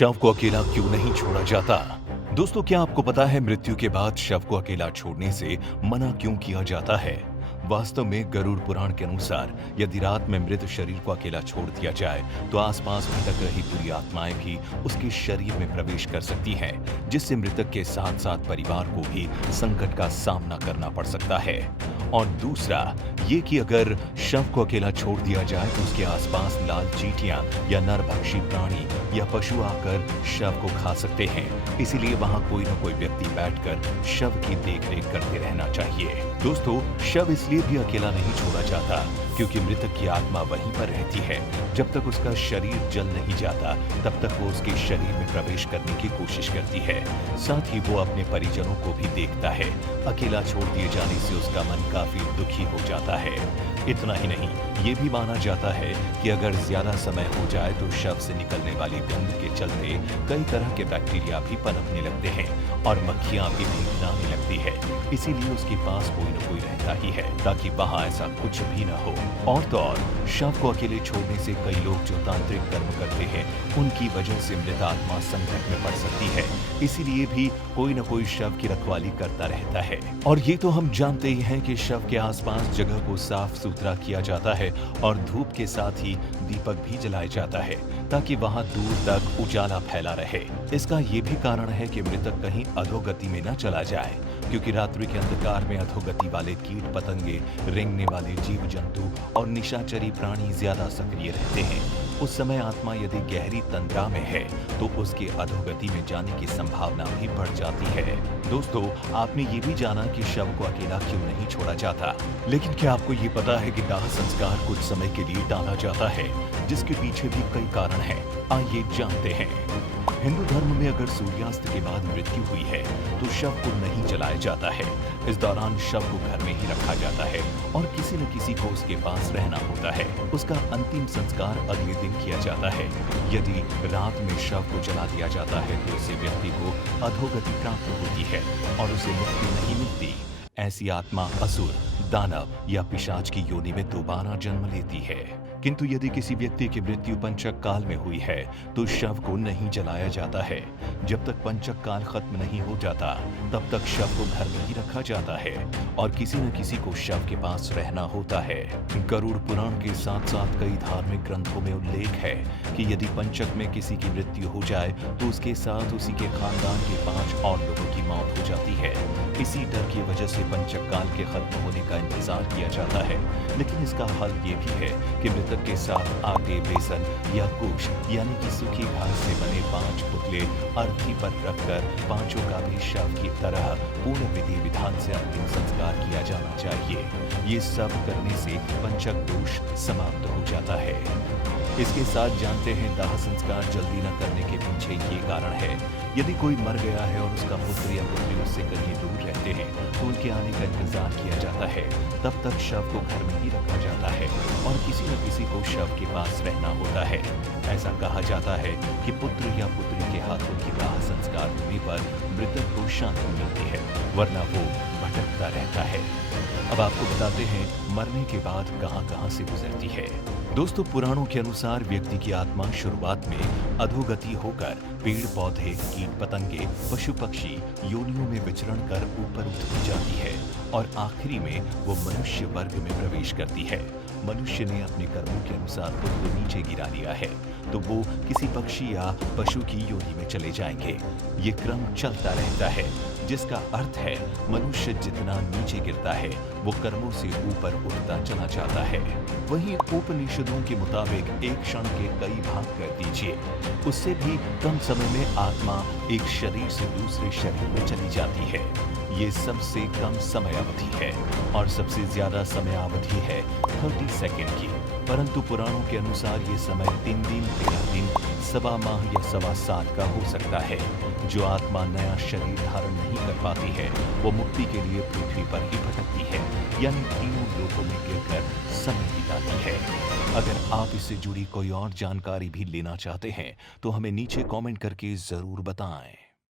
शव को अकेला क्यों नहीं छोड़ा जाता? दोस्तों, क्या आपको पता है मृत्यु के बाद शव को अकेला छोड़ने से मना क्यों किया जाता है? वास्तव में गरुड़ पुराण के अनुसार यदि रात में मृत शरीर को अकेला छोड़ दिया जाए तो आसपास भटक रही बुरी आत्माएं भी उसके शरीर में प्रवेश कर सकती हैं, जिससे मृतक के साथ साथ परिवार को भी संकट का सामना करना पड़ सकता है। और दूसरा ये कि अगर शव को अकेला छोड़ दिया जाए तो उसके आसपास लाल चींटियां या नरभक्षी प्राणी या पशु आकर शव को खा सकते हैं। इसीलिए वहां कोई न कोई व्यक्ति बैठकर शव की देखरेख करते रहना चाहिए। दोस्तों, शव इसलिए भी अकेला नहीं छोड़ा जाता क्योंकि मृतक की आत्मा वहीं पर रहती है। जब तक उसका शरीर जल नहीं जाता तब तक वो उसके शरीर में प्रवेश करने की कोशिश करती है। साथ ही वो अपने परिजनों को भी देखता है। अकेला छोड़ दिए जाने से उसका मन काफी दुखी हो जाता है। इतना ही नहीं, ये भी माना जाता है कि अगर ज्यादा समय हो जाए तो शव से निकलने वाली गंध के चलते कई तरह के बैक्टीरिया भी पनपने लगते हैं और मक्खियां भी भिनभिनाने लगती है। इसीलिए उसके पास कोई न कोई रहता ही है ताकि वहां ऐसा कुछ भी न हो। और तो और शव को अकेले छोड़ने से कई लोग जो तांत्रिक कर्म करते हैं उनकी वजह से मृत आत्मा संकट में पड़ सकती है। इसीलिए भी कोई न कोई शव की रखवाली करता रहता है। और ये तो हम जानते ही हैं कि शव के आसपास जगह को साफ सुथरा किया जाता है और धूप के साथ ही दीपक भी जलाया जाता है ताकि वहां दूर तक उजाला फैला रहे। इसका ये भी कारण है कि मृतक कहीं अधोगति में न चला जाए, क्योंकि रात्रि के अंधकार में अधोगति वाले कीट पतंगे, रेंगने वाले जीव जंतु और निशाचरी प्राणी ज्यादा सक्रिय रहते हैं। उस समय आत्मा यदि गहरी तंद्रा में है तो उसके अधोगति में जाने की संभावना भी बढ़ जाती है। दोस्तों, आपने ये भी जाना कि शव को अकेला क्यों नहीं छोड़ा जाता, लेकिन क्या आपको ये पता है कि दाह संस्कार कुछ समय के लिए टाला जाता है, जिसके पीछे भी कई कारण हैं? आइए जानते हैं। हिंदू धर्म में अगर सूर्यास्त के बाद मृत्यु हुई है तो शव को नहीं जलाया जाता है। इस दौरान शव को घर में ही रखा जाता है और किसी न किसी को उसके पास रहना होता है। उसका अंतिम संस्कार अगले दिन किया जाता है। यदि रात में शव को जला दिया जाता है तो इससे व्यक्ति को अधोगति प्राप्त होती है और उसे मुक्ति नहीं मिलती। ऐसी आत्मा असुर, दानव या पिशाच की योनि में दोबारा जन्म लेती है। किंतु यदि किसी व्यक्ति की मृत्यु पंचक काल में हुई है तो शव को नहीं जलाया जाता है। जब तक पंचक काल खत्म नहीं हो जाता तब तक शव को घर में ही रखा जाता है और किसी न किसी को शव के पास रहना होता है। गरुड़ पुराण के साथ साथ कई धार्मिक ग्रंथों में उल्लेख है कि यदि पंचक में किसी की मृत्यु हो जाए तो उसके साथ उसी के खानदान के 5 और लोगों की मौत हो जाती है। इसी डर की वजह से पंचक काल के खत्म होने का इंतजार किया जाता है। लेकिन इसका हल ये भी है कि मृतक के साथ आटे, बेसन या कुश यानी कि सूखी घास से बने 5 पुतले अर्थी पर रखकर पांचों का भी शव की तरह पूर्ण विधि विधान से अंतिम संस्कार किया जाना चाहिए। ये सब करने से पंचक दोष समाप्त हो जाता है। इसके साथ जानते हैं दाह संस्कार जल्दी न करने के पीछे ये कारण है। यदि कोई मर गया है और उसका पुत्र या पुत्री उससे कहीं दूर रहते हैं तो उनके आने का इंतजार किया जाता है। तब तक शव को घर में ही रखा जाता है और किसी न किसी को शव के पास रहना होता है। ऐसा कहा जाता है कि पुत्र या पुत्री के हाथों की दाह संस्कार होने पर मृतक को शांति मिलती है, वरना वो भटकता रहता है। अब आपको बताते हैं मरने के बाद कहां-कहां से गुजरती है। दोस्तों, पुराणों के अनुसार व्यक्ति की आत्मा शुरुआत में अधोगति होकर पेड़ पौधे, कीट पतंगे, पशु पक्षी योनियों में विचरण कर ऊपर उठ जाती है और आखिरी में वो मनुष्य वर्ग में प्रवेश करती है। मनुष्य ने अपने कर्मों के अनुसार खुद को नीचे गिरा लिया है तो वो किसी पक्षी या पशु की योनि में चले जाएंगे। ये क्रम चलता रहता है, जिसका अर्थ है मनुष्य जितना नीचे गिरता है वो कर्मों से ऊपर उठता चला जाता है। वहीं उपनिषदों के मुताबिक एक क्षण के कई भाग कर दीजिए, उससे भी कम समय में आत्मा एक शरीर से दूसरे शरीर में चली जाती है। ये सबसे कम समय अवधि है और सबसे ज्यादा समय अवधि है 30 सेकेंड की। परंतु पुराणों के अनुसार ये समय 3 दिन, 13 दिन, सवा माह या सवा साल का हो सकता है। जो आत्मा नया शरीर धारण नहीं कर पाती है वो मुक्ति के लिए पृथ्वी पर ही भटकती है, यानी तीनों लोकों में गिरकर समय बिताती है। अगर आप इससे जुड़ी कोई और जानकारी भी लेना चाहते हैं तो हमें नीचे कमेंट करके जरूर बताएं।